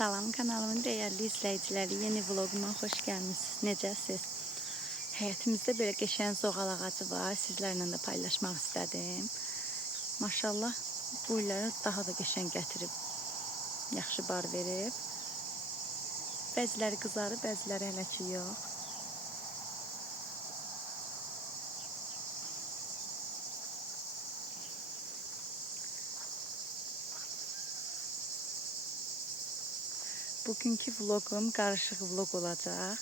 Salam kanalımın değerli izleyicileri, yeni vloguma hoş gəlmisiniz. Necəsiz? Həyətimizdə belə qəşəng zoğal ağacı var. Sizlərlə də paylaşmaq istədim. Maşallah bu illəri daha da qəşəng gətirib. Yaxşı bar verib. Bəziləri qızarıb, bəziləri hələ ki yox. Bugünkü vlogum qarışıq vlog olacaq.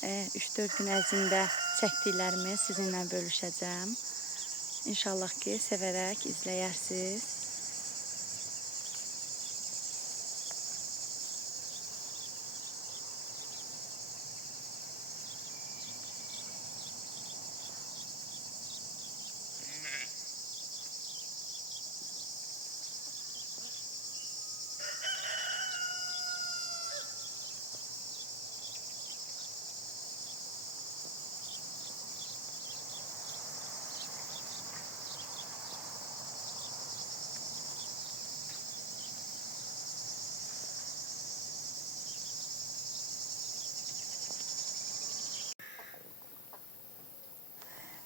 3-4 gün ərzində çəkdiklərimi sizinlə bölüşəcəm. İnşallah ki, sevərək izləyərsiniz.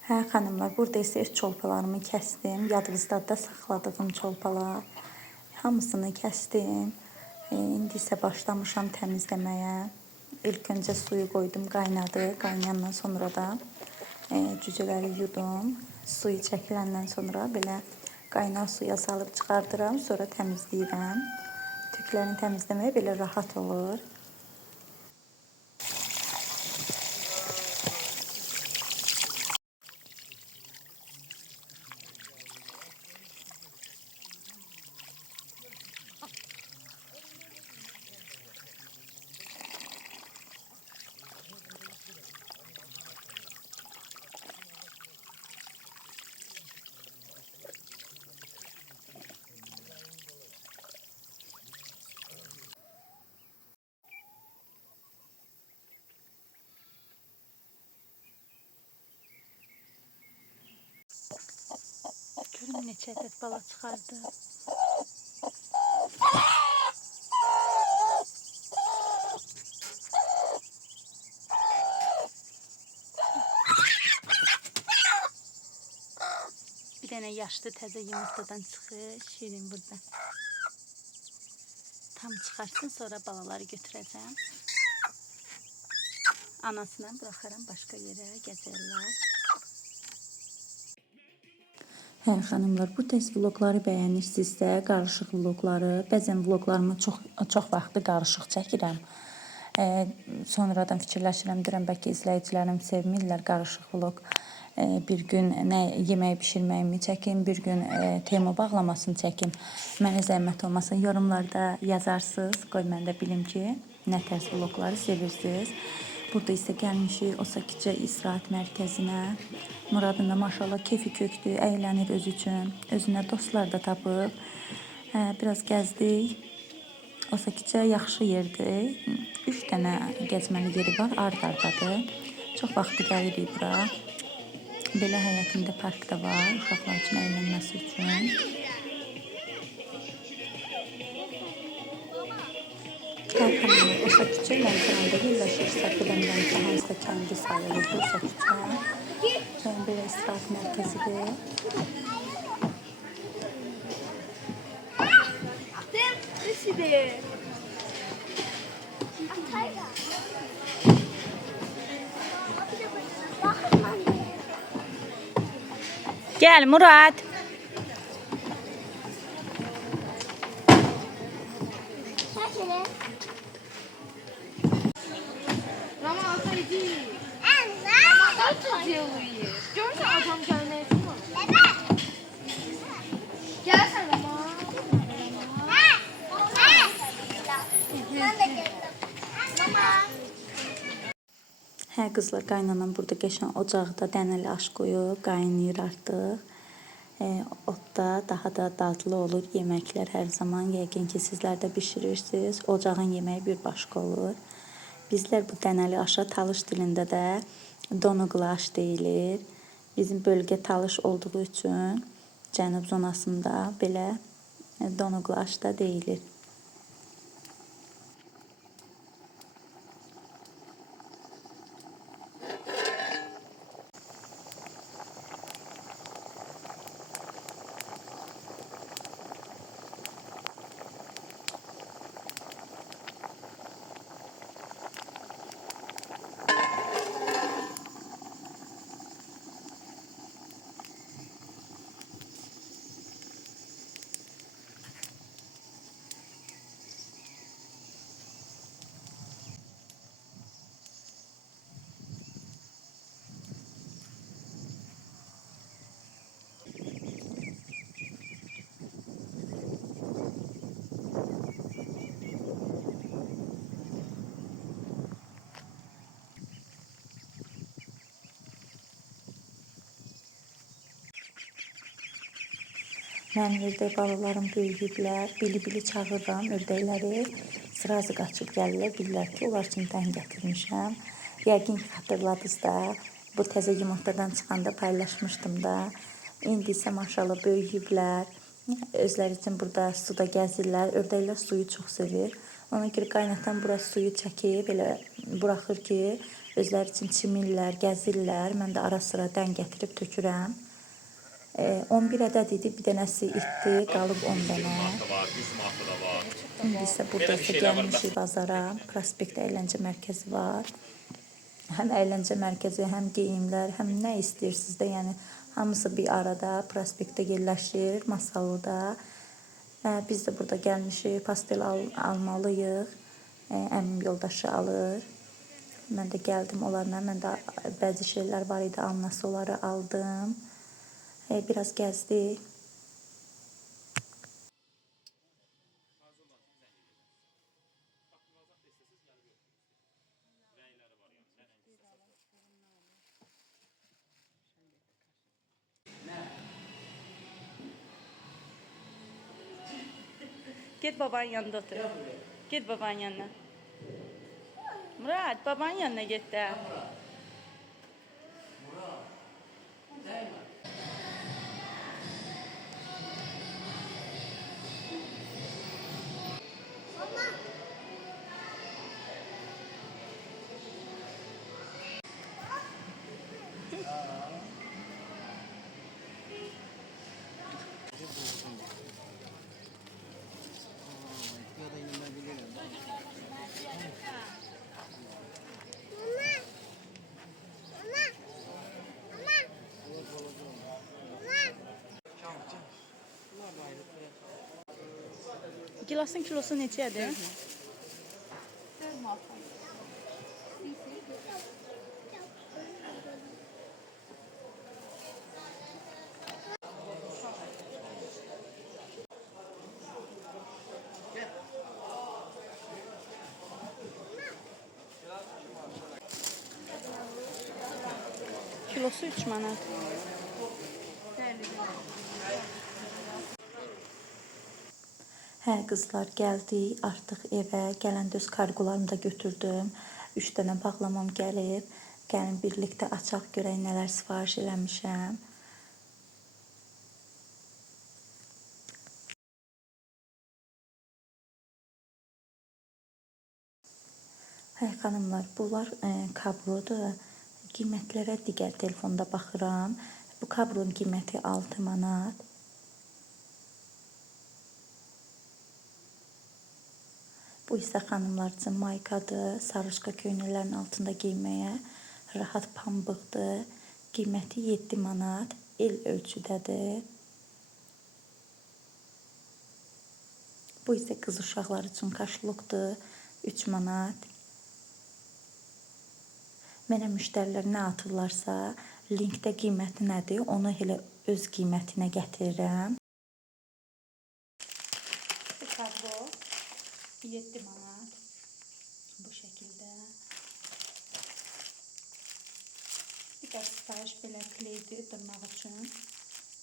Hə xanımlar, burada isə öz çolpalarımı kəsdim. Yadınızda saxladığım çolpalar. Hamısını kəsdim. İndi isə başlamışam təmizləməyə. İlk öncə suyu qoydum, qaynadı. Qaynayandan sonra da cücələri yudum. Suyu çəkiləndən sonra belə qaynar suya salıb çıxardıram. Sonra təmizləyirəm. Tüklərini təmizləməyə belə rahat olur. Görün neçə ədəd bala çıxardı. Bir dənə yaşlı təzə yumurtadan çıxır. Şirin burada. Tam çıxarsın, sonra balaları götürəcəm. Anasına bıraxaram başqa yerə, gəzərlər. Hə xanımlar, bu tez vlogları bəyənirsinizsə, qarışıq vlogları, bəzən vloglarımı çox vaxtı qarışıq çəkirəm. Sonradan fikirləşirəm, deyirəm, bəlkə izləyicilərim sevmirlər qarışıq vlog. Bir gün nə yemək bişirməyimi çəkim, bir gün tema bağlamasını çəkim. Mənə zəhmət olmasın, yorumlarda yazarsınız, qoy mən də bilim ki, nə tərz vlogları sevirsiniz. Burada isə gəlmişik Osakicə istirahət mərkəzinə. Muradın da maşallah keyfi kökdür, əylənir özü üçün. Özünə dostlar da tapıb. Biraz gəzdik. Osakicə yaxşı yerdir. 3 dənə gəzməli yeri var, ard-ardadır. Çox vaxtı gəlirik bura. Belə həyətində park da var, uşaqlar üçün əylənməsi üçün. Xanımlar, Osakicə Lənkəranda yerləşir. Sakıbəndən hansısa kəndi sayılır bu Osakicə. Belə istirahət mərkəzidir. Gel Murat. Görürsən adam gəlməyə çıxmır. Gəlsən ama. Hə qızlar, qaynanam burada qəşəng ocaqda dənəli aş qoyub, qaynayır artıq. Otda daha da dadlı olur yeməklər hər zaman. Yəqin ki, sizlər də bişirirsiniz. Ocağın yeməyi bir başqa olur. Bizlər bu dənəli aşa Talış dilində də donuqlu aş deyilir. Bizim bölgə Talış olduğu üçün cənub zonasında belə donuqlu aş da deyilir. Mənim ördək balalarım böyüyüblər. Bili-bili çağırıram ördəkləri. Sırazı qaçıb gəlirlər. Bilirlər ki, onlar üçün dən gətirmişəm. Yəqin ki, xatırladınız da. Bu təzə yumurtadan çıxanda paylaşmışdım da. İndi isə maşallah böyüyüblər. Özləri üçün burada suda gəzirlər. Ördəklər suyu çox sevir. Ona görə qaynatan bura suyu çəkib, elə buraxır ki, özləri üçün çimirlər, gəzirlər. Mən də ara sıra dən gətirib tökürəm. 11 ədəd idi, bir dənəsi itdi, qalıb 10 dənə. İndi isə burada isə gəlmişik bazara. Prospekt əyləncə mərkəzi var. Həm əyləncə mərkəzi, həm geyimlər, həm nə istəyirsiniz də, yəni hamısı bir arada prospektdə yerləşir, Masallıda. Biz də burada gəlmişik, pastel almalıyıq. Əmim yoldaşı alır. Mən də gəldim onlarla, mən də bəzi şeylər var idi, alması onları aldım. Biraz gəzdik. Git babanın yanında otur. Git babanın yanına. Murat, babanın yanına git de. Gilasın kilosu neçədir? Kilosu 3 manat. Hə qızlar, gəldik artıq evə. Gələndə öz kargolarımı da götürdüm. 3 dənə bağlamam gəlib. Gəlin birlikdə açaq görək nələr sifariş eləmişəm. Hə xanımlar, bunlar kablodur. Qiymətlərə digər telefonda baxıram. Bu kablonun qiyməti 6 manat. Bu isə xanımlar üçün maykadır. Sarışqa köynələrin altında geyməyə rahat pambıqdır. Qiyməti 7 manat. El ölçüdədir. Bu isə qız uşaqlar üçün kaşlokdur. 3 manat. Mənə müştərilər nə atırlarsa, linkdə qiyməti nədir, onu elə öz qiymətinə gətirirəm. Bu kablo 7 manat. Bu şəkildə. Bir də sipariş belə kleydir dırnaq üçün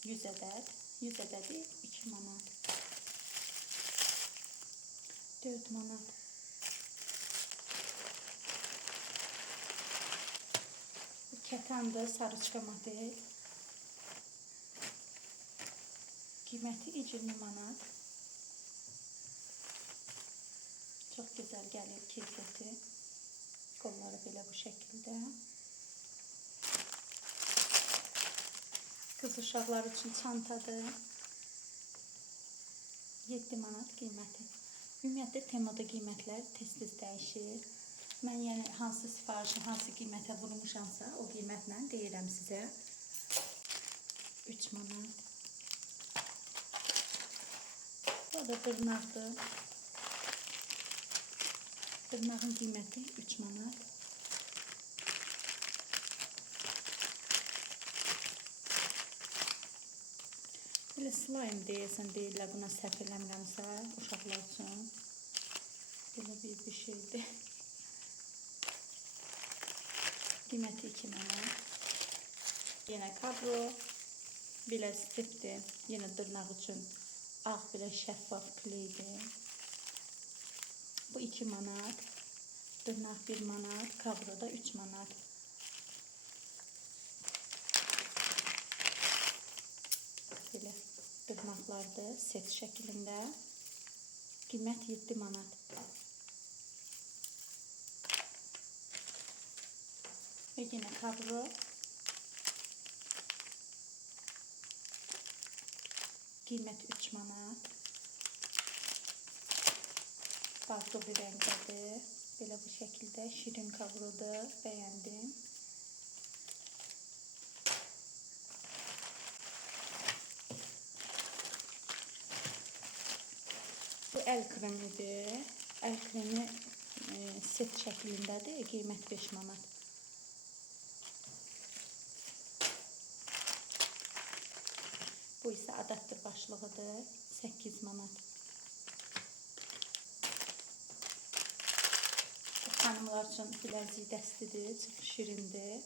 100 ədəd. 100 ədədi 2 manat. 4 manat. Bu kətandır, sarıçqa model. Qiyməti 20 manat. Çox gözəl gəlir keyfiyyəti. Qolları belə bu şəkildə. Qız uşaqlar üçün çantadır. 7 manat qiyməti. Ümumiyyətlə temada qiymətlər tez-tez dəyişir. Mən yəni hansı sifarişi, hansı qiymətə vurmuşamsa, o qiymətlə deyirəm sizə. 3 manat. Bu da dırnaqdır. Dırnağın qiyməti 3 manat. Belə slime deyəsən deyirlər, buna səhv eləmirəmsə, uşaqlar üçün. Belə bir şeydir. Qiyməti 2 manat. Yenə kablo. Belə stifdir. Yenə dırnaq üçün ağ belə şəffaf kleydir. Bu 2 manat. Dırnaq 1 manat. Kavroda 3 manat. Belə dırnaqlardır set şəklində. Qiymət 7 manat. Və yenə kavro. Qiymət 3 manat. Farklı bir rəngdədir. Belə bu şəkildə şirin kavrodur. Bəyəndim. Bu əl kremidir. Əl kremi set şəklindədir. Qiymət 5 manat. Bu isə adaptör başlığıdır. 8 manat. Bu xanımlar üçün biləzik dəstidir. Çox şirindir.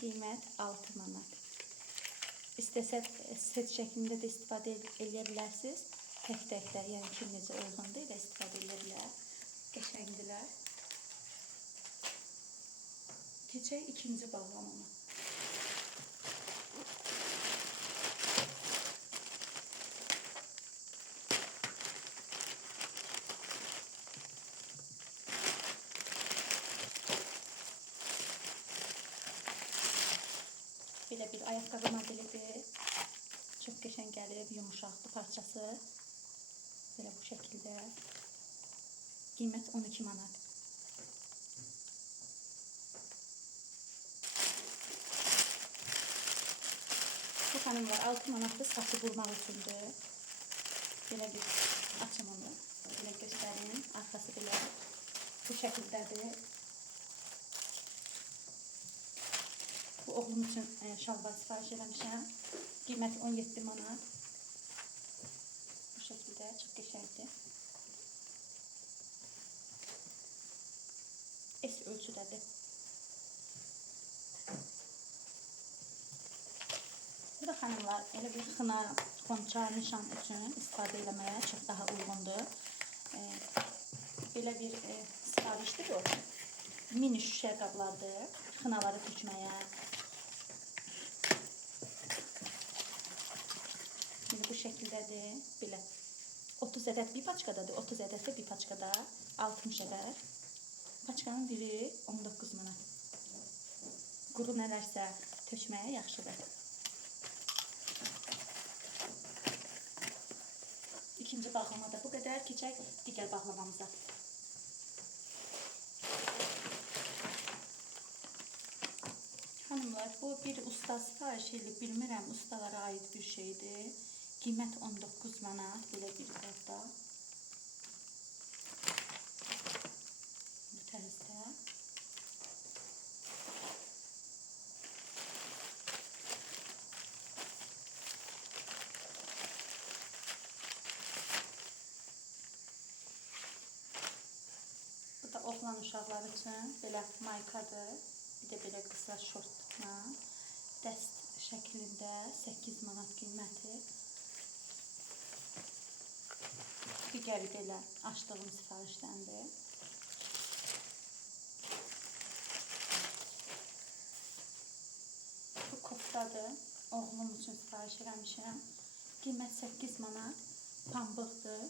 Qiymət 6 manat. İstəsəz set şəklində də istifadə edə bilərsiniz. Tək-tək də, yəni ki, necə uyğundur ilə istifadə edə bilər. Qəşəngdilər. Keçək ikinci bağlamama. Belə bir ayaqqabı modelidir. Çox qəşəng gəlir, yumuşaqdır parçası. Belə bu şəkildə. Qiymət 12 manat. Bu xanımlar 6 manatlı saçı vurmaq üçündür. Belə bir açım onu. Belə göstərin. Arxası belə bu şəkildədir. Bu oğlum üçün şalvar sifariş eləmişəm. Qiymət 17 manat. Bu şəkildə çox qəşəngdir. S ölçüdədir. Bu da xanımlar elə bir xına, xonça, nişan üçün istifadə eləməyə çox daha uyğundur. Belə bir sifarişdir o. Mini şüşə qablardır. Xınaları tökməyə. Bu şəkildədir. Belə 30 ədəd bir paçkadadır. 30 ədəd də bir paçkada. 60 ədəd. Paçkanın biri 19 manat. Quru nələrsə tökməyə yaxşıdır. İkinci bağlamada bu qədər. Keçək digər bağlamamıza. Hanımlar, bu bir usta sifariş edilib, bilmirəm, ustalara aid bir şeydir. Qiymət 19 manat, belə bir qabda. Bu tərzdə. Bu da oğlan uşaqları üçün belə maykadır. Bir də belə qısa şortla. Dəst şəklində 8 manat qiyməti. Digəri belə açdığım sifarişdəndir. Bu koftadır. Oğlum üçün sifariş eləmişəm. Qiymət 8 manat. Pambıqdır.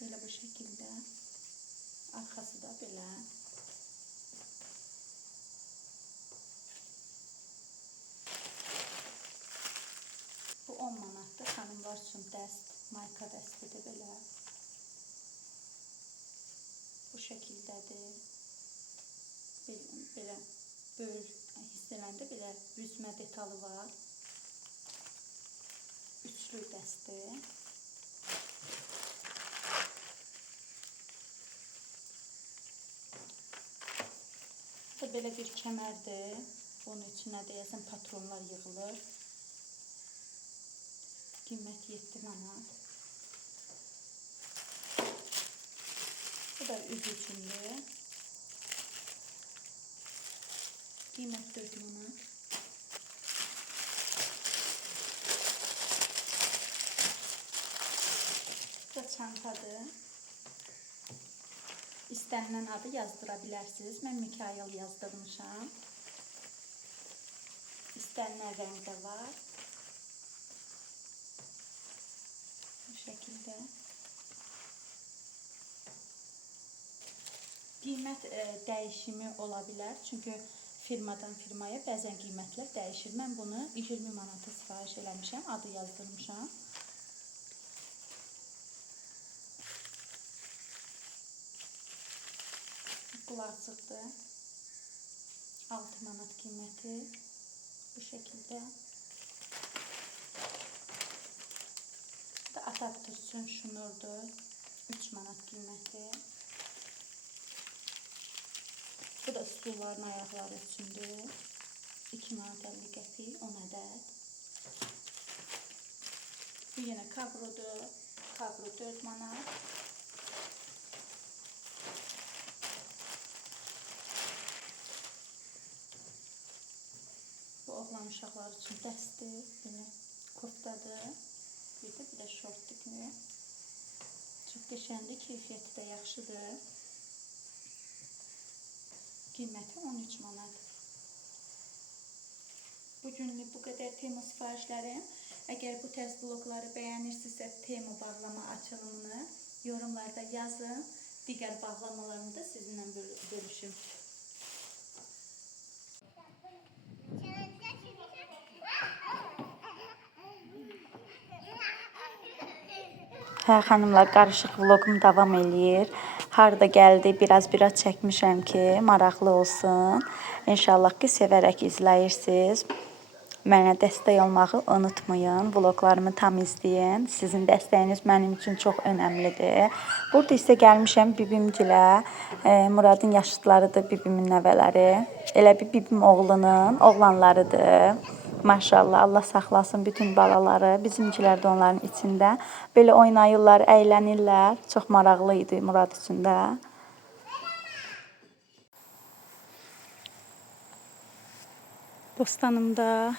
Belə bu şəkildə. Arxası da belə. Bu 10 manatdır. Xanımlar üçün dəst, mayka dəstidir belə. Bu şəkildədir. Belə böyür hissələndə belə yüzmə detalı var. Üçlü dəstdir. Bu da belə bir kəmərdir. Bunun içinə deyəsən patronlar yığılır. Qiymət 7 manat. Bu da üz üçündür. Qiymət 4 manat. balaca çantadır. İstənilən adı yazdıra bilərsiniz. Mən Mikail yazdırmışam. İstənilən rəngdə var. Bu şəkildə. Qiymət dəyişimi ola bilər. Çünki firmadan firmaya bəzən qiymətlər dəyişir. Mən bunu 20 manata sifariş eləmişəm. Adı yazdırmışam. Qulaqçıqdır. 6 manat qiyməti. Bu şəkildə. Bu da adaptör üçün şnurdur. 3 manat qiyməti. Bu da stulların ayaqları üçündür. 2 manat 50 qəpik, 10 ədəd. Bu yenə kabrodur. Kabro 4 manat. Bu oğlan uşaqlar üçün dəstdir. Belə koftadır. Bir də şortdur kimi. Çox qəşəngdir, keyfiyyəti də yaxşıdır. Qiyməti 13 manat. Bugünlük bu qədər Temu sifarişlərim. Əgər bu tərz blokları bəyənirsinizsə Temu bağlama açılımını yorumlarda yazın. Digər bağlamalarını da sizinlə bölüşüm. Hə xanımlar, qarışıq vloqum davam eləyir. Harda gəldi, biraz çəkmişəm ki, maraqlı olsun. İnşallah ki, sevərək izləyirsiniz. Mənə dəstək olmağı unutmayın. Vloqlarımı tam izləyin. Sizin dəstəyiniz mənim üçün çox önəmlidir. Burada isə gəlmişəm bibimgilə. Muradın yaşıdlarıdır bibimin nəvələri. Elə bir bibim oğlunun oğlanlarıdır. Maşallah, Allah saxlasın bütün balaları. Bizimkilər də onların içində. Belə oynayırlar, əylənirlər. Çox maraqlı idi Murad üçün də. Bostanımda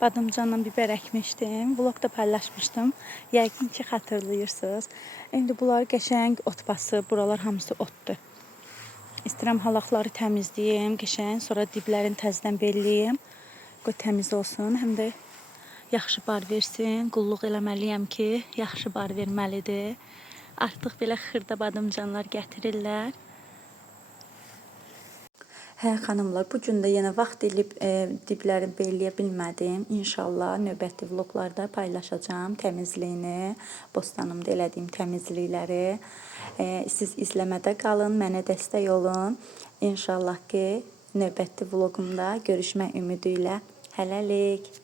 badımcanla biber əkmişdim. Vlogda paylaşmışdım. Yəqin ki, xatırlayırsınız. İndi bunlar qəşəng ot basıb. Buralar hamısı otdur. İstəyirəm halaqları təmizləyim, qəşəng. Sonra diblərini təzədən belləyim. Qoy təmiz olsun. Həm də yaxşı bar versin. Qulluq eləməliyəm ki, yaxşı bar verməlidir. Artıq belə xırda badımcanlar gətirirlər. Hə xanımlar, bu gün də yenə vaxt elib diblərini belləyə bilmədim. İnşallah növbəti vloqlarda paylaşacağam təmizliyini, bostanımda elədiyim təmizlikləri. Siz izləmədə qalın, mənə dəstək olun. İnşallah ki, növbəti vloqumda görüşmək ümidi ilə. Hələlik.